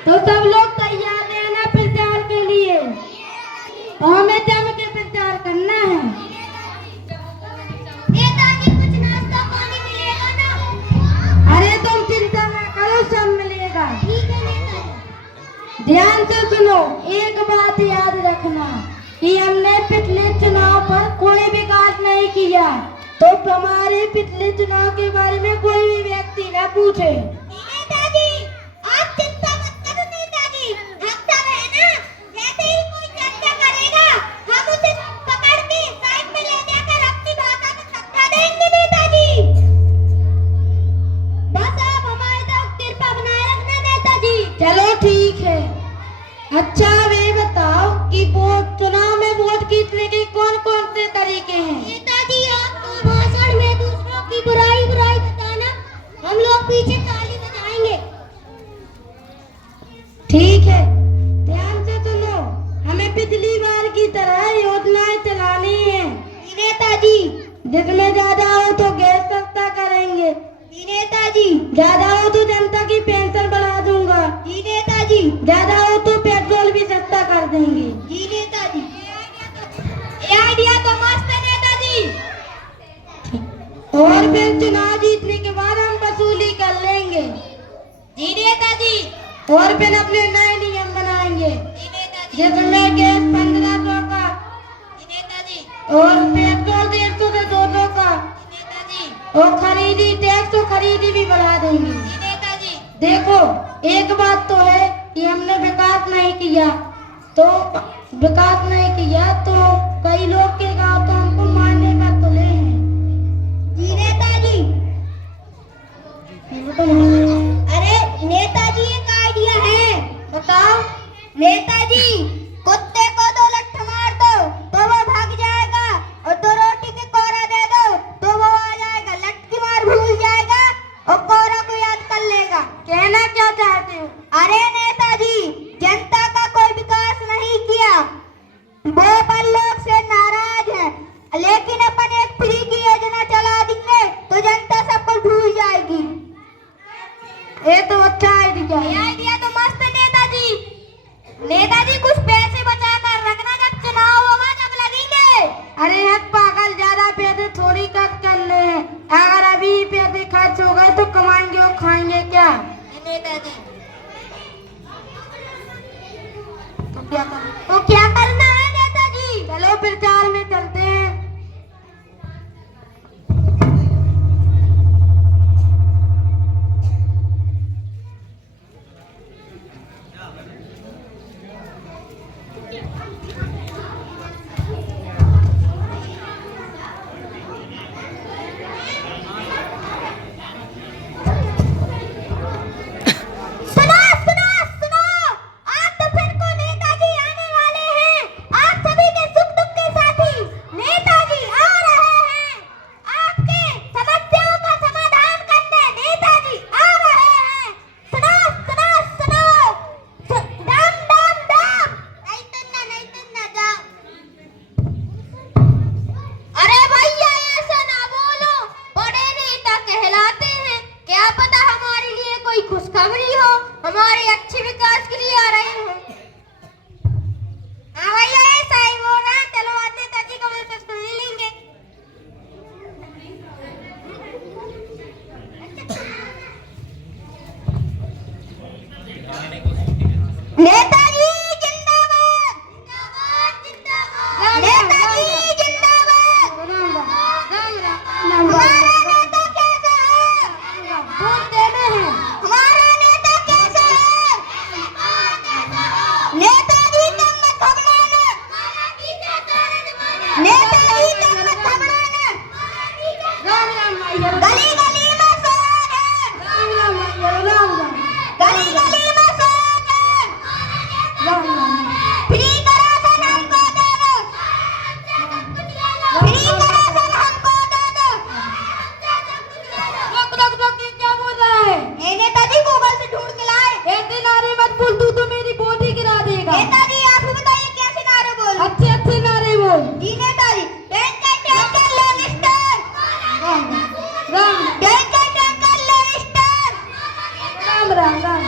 तो सब लोग तैयार रहना प्रचार के लिए। और हमें जम के प्रचार करना है। नेताजी कुछ नाश्ता पानी मिलेगा ना? अरे तुम चिंता न करो, सब मिलेगा। ठीक है नेताजी। ध्यान से सुनो, एक बात याद रखना कि हमने पिछले चुनाव पर कोई विकास नहीं किया, तो हमारे पिछले चुनाव के बारे में कोई भी व्यक्ति न पूछे। नेताजी आप चिंता मत करो नेताजी, हम सब है ना। जैसे ही कोई चर्चा करेगा हम उसे पकड़ के साइड में ले जाकर अपनी भाषा में समझा देंगे नेताजी। बस आप हमारे तरफ कृपा बनाए रखना नेताजी। चलो ठीक है। अच्छा वे बताओ कि वोट चुनाव में वोट जीतने के कौन कौन से तरीके हैं? नेताजी आप तो भाषण में दूसरों की बुराई बताना, हम लोग पीछे ताली बजाएंगे। ठीक है, ध्यान से सुनो, हमें पिछली बार की तरह योजनाएं चलानी है। नेताजी जिसमें ज्यादा हो तो गैस सस्ता करेंगे। नेताजी ज्यादा हो तो जनता की पेंशन बढ़ा दूंगा। नेताजी ज्यादा हो तो पेट्रोल भी सस्ता कर देंगे। नेताजी ये आइडिया तो मस्त है नेताजी। और फिर चुनाव जीतने के बाद हम वसूली कर लेंगे। जी नेताजी। और फिर अपने नए नियम बनाएंगे नेताजी जिसमें गैस 1500 का नेताजी और पेट्रोल 150 से 200 का नेताजी और खरीदी टैक्स तो खरीदी भी बढ़ा देंगे। नेताजी देखो, एक बात तो है कि हमने विकास नहीं किया, तो कई लोग के गांव तो हमको मारने का तुले हैं। जी नेताजी। अरे नेताजी एक आइडिया है। बताओ। नेताजी कुत्ते को 2 लठ मार दो तो वो भाग जाएगा, और 2 रोटी के कोरा दे दो तो वो आ जाएगा। लठ की मार भूल जाएगा और कोरा को याद कर लेगा। कहना क्या चाहते हो? अरे नेताजी जनता का कोई विकास नहीं किया, वो अपन लोग से नाराज है, लेकिन अपन एक फ्री की योजना चला देंगे तो जनता सब कुछ भूल जाएगी। ये तो अच्छा आइडिया ये है। आइडिया तो मस्त है नेताजी। नेताजी कुछ पैसे बचा कर रखना, जब चुनाव होगा तब लगेंगे। अरे हट पागल, ज्यादा पैसे थोड़ी खर्च करने हैं। अगर अभी पैसे खर्च हो गए तो कमाएंगे और खाएंगे क्या? नेताजी तो क्या करना है नेताजी? चलो प्रचार में चलते हैं। सुनो सुनो सुनो, आप तो फिर को नेताजी आने वाले हैं। आप सभी के सुख दुख के साथी नेताजी आ रहे हैं। आपके समस्याओं का समाधान करने नेताजी आ रहे हैं। सुनो सुनो सुनो, दाम दाम दाम, नहीं सुनना जाओ। अरे भैया ऐसा ना बोलो, बड़े नेता कहलाते हैं। क्या पता हमारे लिए कोई खुशखबरी हो, हमारे अच्छे विकास के लिए आ रहे हो। हाँ भैया ऐसा ही बोल रहा है। चलो आज नेताजी को मिलकर सुन लेंगे। नेताजी जिंदाबाद जिंदाबाद जिंदाबाद, नेताजी जिंदाबाद। हमारा नेता कैसा है? वोट देने हैं। हमारा नेता कैसा है? नेताजी तुम मत घबराना, नेताजी तुम मत घबराना। राम राम भैया, गली गली में शोर है, राम राम भैया, राम राम गली गली में शोर है। राम राम। फ्री का राशन हमको दे दो, फ्री का राशन हमको दे दो। रोक, ये क्या बोल रहा है? नेताजी गूगल से ढूंढ के लाए। ऐसे नारे मत बोल, तू तो मेरी वोट ही गिरा देगा। नेताजी आप ही बताइए कैसे नारे बोल। अच्छे अच्छे नारे बोल। जी नेताजी tanker tanker Lannister, Ram Ram tanker tanker Lannister. Ram Ram Ram.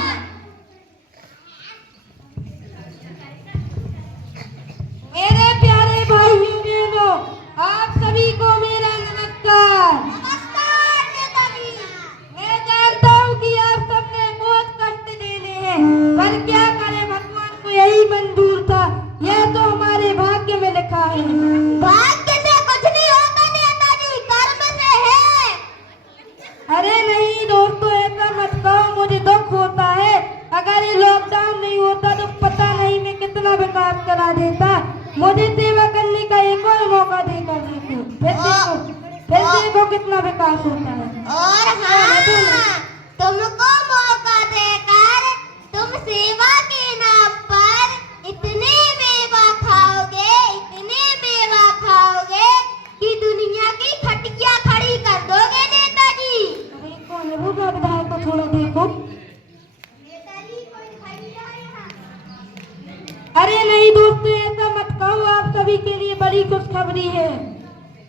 बड़ी खुशखबरी है,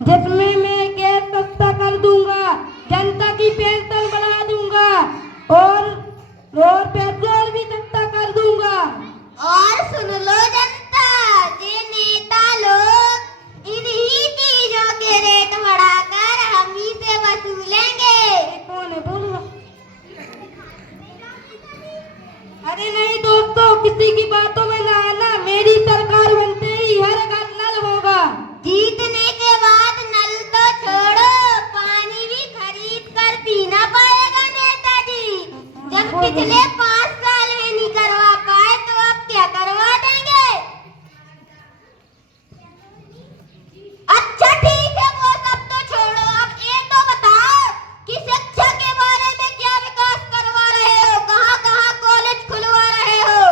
जिसमें मैं गैस सस्ता कर दूंगा, जनता की पेंशन बढ़ा दूंगा और पेट्रोल भी सस्ता कर दूंगा। और सुन लो जनता, ये नेता लोग इन्हीं चीजों के रेट बढ़ाकर हम ही से वसूलेंगे। कौन है बोलो? अरे नहीं दोस्तों, किसी की बातों में ना आना। मेरी सरकार बनते ही हर घर नल होगा। जीतने के बाद नल तो छोड़ो, पानी भी खरीद कर पीना पड़ेगा नेताजी। जब पिछले 5 साल में नहीं करवा पाए तो अब क्या करवा देंगे? अच्छा ठीक है, वो सब तो छोड़ो, अब ये तो बताओ कि शिक्षा के बारे में क्या विकास करवा रहे हो, कहाँ कहाँ कॉलेज खुलवा रहे हो?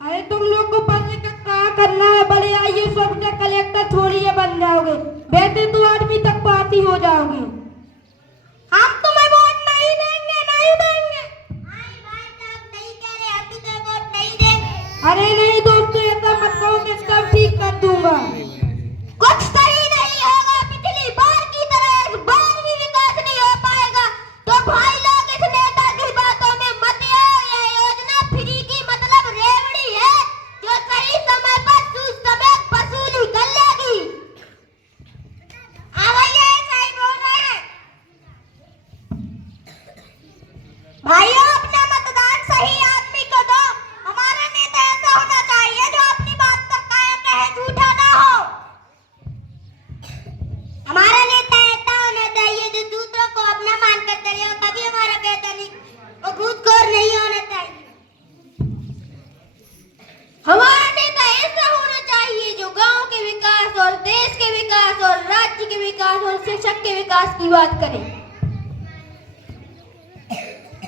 अरे तुम लोग को पढ़ लिख कर क्या करना है? बड़े आईएएस ऑफिसर कलेक्टर थोड़ी है बन जाओगे, वैसे तो 8वीं तक पास ही हो जाओगे। हम तुम्हें वोट नहीं देंगे, नहीं देंगे। भाई साहब नहीं कह रहे, हम तुम्हें वोट नहीं देंगे। अरे नहीं दोस्तों, ऐसा मत कहो, मैं सब ठीक कर दूंगा। कुछ सही नहीं होगा, पिछली बार की तरह इस बार भी विकास नहीं हो पाएगा। तो भाई लोग इस नेता की बातों में मत आओ। यह योजना फ्री की मतलब रेवड़ी है, जो सही समय पर सूद समेत वसूली कर लेगी। हाँ भैया, सही बोल रहे हैं। भाइयों, अपना मतदान सही आदमी को दो। हमारा नेता ऐसा होना चाहिए जो अपनी बात पर कायम रहे, झूठा ना हो। हमारा नेता ऐसा होना चाहिए जो दूसरों को अपना मानकर चले, और कभी हमारा कहता नहीं, वो घूसखोर नहीं होना चाहिए। हमारा नेता ऐसा होना चाहिए जो गांव के विकास और देश के विकास और राज्य के विकास और शिक्षक के विकास की बात करे।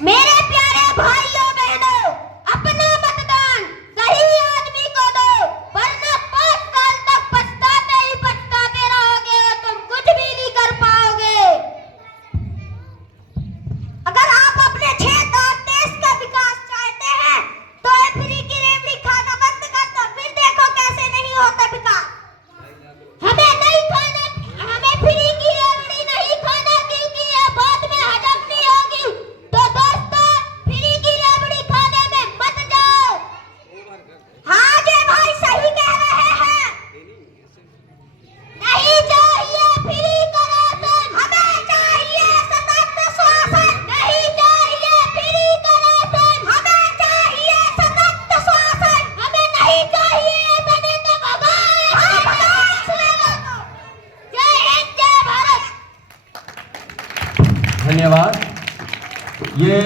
मेरे प्यारे भाइयों बहनों, अपना मतदान सही आदमी को दो, वरना 5 साल तक पछताते ही पछताते रहोगे और तुम कुछ भी नहीं कर पाओगे। अगर आप अपने क्षेत्र और देश का विकास चाहते हैं तो ये फ्री की रेवड़ी खाना बंद कर दो, फिर देखो कैसे नहीं होता विकास। हमें नहीं खाना, हमें फ्री की रेवड़ी नहीं खाना, क्योंकि ये बाद में हजम नहीं होगी। तो दोस्तों, फ्री की रेवड़ी खाने में मत जाओ। हाँ जी भाई, सही कह रहे हैं। नहीं चाहिए फ्री का राशन, हमें चाहिए सतत शासन। नहीं चाहिए फ्री का राशन, हमें चाहिए सतत शासन। हमें नहीं चाहिए ऐसा नेता भगवान। जय हिंद, जय भारत। धन्यवाद। ये